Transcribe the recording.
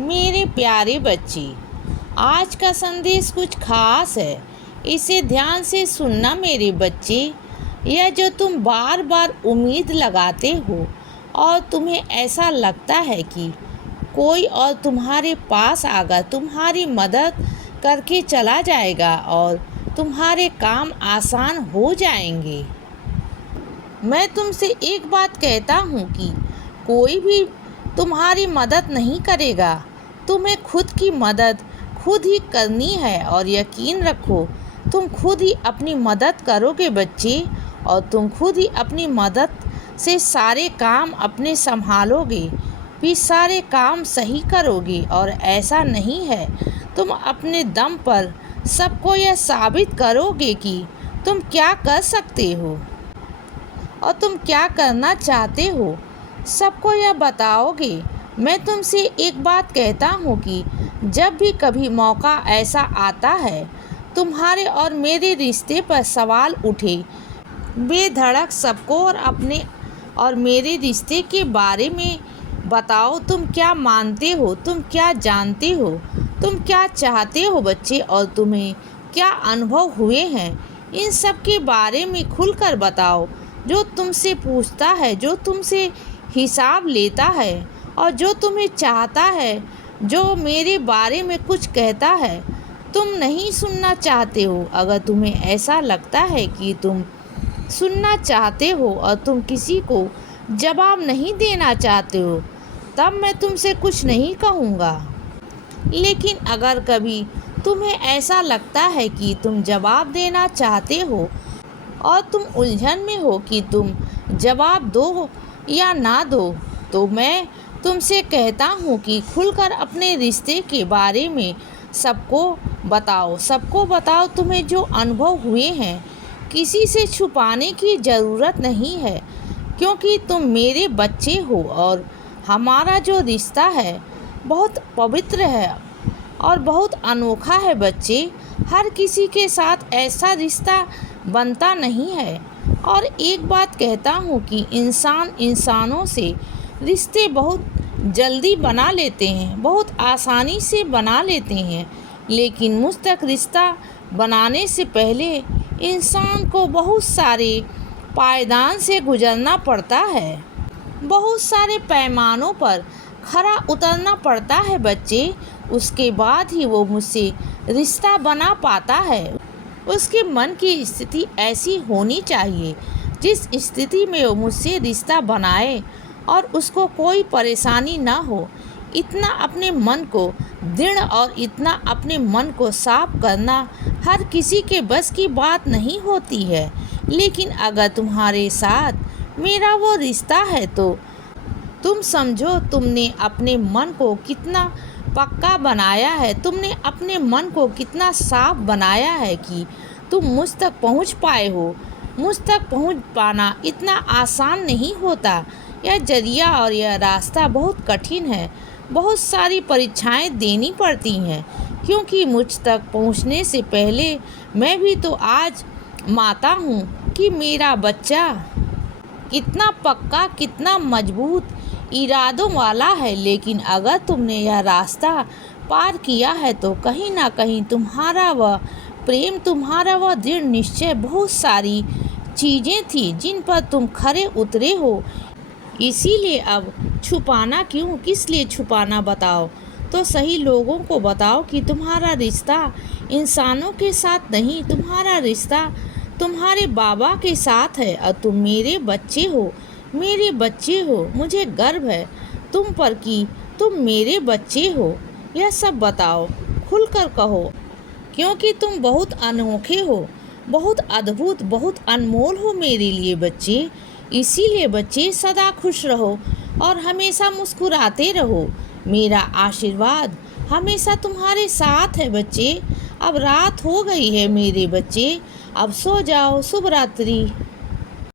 मेरे प्यारे बच्चे, आज का संदेश कुछ खास है। इसे ध्यान से सुनना मेरे बच्चे। यह जो तुम बार बार उम्मीद लगाते हो और तुम्हें ऐसा लगता है कि कोई और तुम्हारे पास आकर तुम्हारी मदद करके चला जाएगा और तुम्हारे काम आसान हो जाएंगे। मैं तुमसे एक बात कहता हूँ कि कोई भी तुम्हारी मदद नहीं करेगा। तुम्हें खुद की मदद खुद ही करनी है और यकीन रखो तुम खुद ही अपनी मदद करोगे बच्चे, और तुम खुद ही अपनी मदद से सारे काम अपने संभालोगे, भी सारे काम सही करोगे। और ऐसा नहीं है तुम अपने दम पर सबको यह साबित करोगे कि तुम क्या कर सकते हो और तुम क्या करना चाहते हो, सबको यह बताओगे। मैं तुमसे एक बात कहता हूँ कि जब भी कभी मौका ऐसा आता है तुम्हारे और मेरे रिश्ते पर सवाल उठे, बेधड़क सबको और अपने और मेरे रिश्ते के बारे में बताओ। तुम क्या मानते हो, तुम क्या जानते हो, तुम क्या चाहते हो बच्चे, और तुम्हें क्या अनुभव हुए हैं, इन सब के बारे में खुलकर बताओ। जो तुमसे पूछता है, जो तुमसे हिसाब लेता है और जो तुम्हें चाहता है, जो मेरे बारे में कुछ कहता है, तुम नहीं सुनना चाहते हो। अगर तुम्हें ऐसा लगता है कि तुम सुनना चाहते हो और तुम किसी को जवाब नहीं देना चाहते हो, तब मैं तुमसे कुछ नहीं कहूँगा। लेकिन अगर कभी तुम्हें ऐसा लगता है कि तुम जवाब देना चाहते हो और तुम उलझन में हो कि तुम जवाब दो या ना दो, तो मैं तुमसे कहता हूँ कि खुलकर अपने रिश्ते के बारे में सबको बताओ। तुम्हें जो अनुभव हुए हैं किसी से छुपाने की ज़रूरत नहीं है, क्योंकि तुम मेरे बच्चे हो और हमारा जो रिश्ता है बहुत पवित्र है और बहुत अनोखा है बच्चे। हर किसी के साथ ऐसा रिश्ता बनता नहीं है। और एक बात कहता हूँ कि इंसान इंसानों से रिश्ते बहुत जल्दी बना लेते हैं, बहुत आसानी से बना लेते हैं, लेकिन मुझ तक रिश्ता बनाने से पहले इंसान को बहुत सारे पायदान से गुजरना पड़ता है, बहुत सारे पैमानों पर खरा उतरना पड़ता है बच्चे। उसके बाद ही वो मुझसे रिश्ता बना पाता है। उसके मन की स्थिति ऐसी होनी चाहिए जिस स्थिति में वो मुझसे रिश्ता बनाए और उसको कोई परेशानी ना हो। इतना अपने मन को दृढ़ और इतना अपने मन को साफ करना हर किसी के बस की बात नहीं होती है। लेकिन अगर तुम्हारे साथ मेरा वो रिश्ता है तो तुम समझो तुमने अपने मन को कितना पक्का बनाया है, तुमने अपने मन को कितना साफ बनाया है कि तुम मुझ तक पहुंच पाए हो। मुझ तक पहुंच पाना इतना आसान नहीं होता। यह जरिया और यह रास्ता बहुत कठिन है, बहुत सारी परीक्षाएं देनी पड़ती हैं, क्योंकि मुझ तक पहुंचने से पहले मैं भी तो आज माता हूँ कि मेरा बच्चा कितना पक्का, कितना मजबूत इरादों वाला है। लेकिन अगर तुमने यह रास्ता पार किया है तो कहीं ना कहीं तुम्हारा वह प्रेम, तुम्हारा वह दृढ़ निश्चय, बहुत सारी चीज़ें थी जिन पर तुम खरे उतरे हो। इसीलिए अब छुपाना क्यों, किस लिए छुपाना बताओ। तो सही लोगों को बताओ कि तुम्हारा रिश्ता इंसानों के साथ नहीं, तुम्हारा रिश्ता तुम्हारे बाबा के साथ है और तुम मेरे बच्चे हो, मेरे बच्चे हो। मुझे गर्व है तुम पर कि तुम मेरे बच्चे हो। यह सब बताओ, खुलकर कहो, क्योंकि तुम बहुत अनोखे हो, बहुत अद्भुत, बहुत अनमोल हो मेरे लिए बच्चे। इसीलिए बच्चे सदा खुश रहो और हमेशा मुस्कुराते रहो। मेरा आशीर्वाद हमेशा तुम्हारे साथ है बच्चे। अब रात हो गई है मेरे बच्चे, अब सो जाओ। शुभ रात्रि।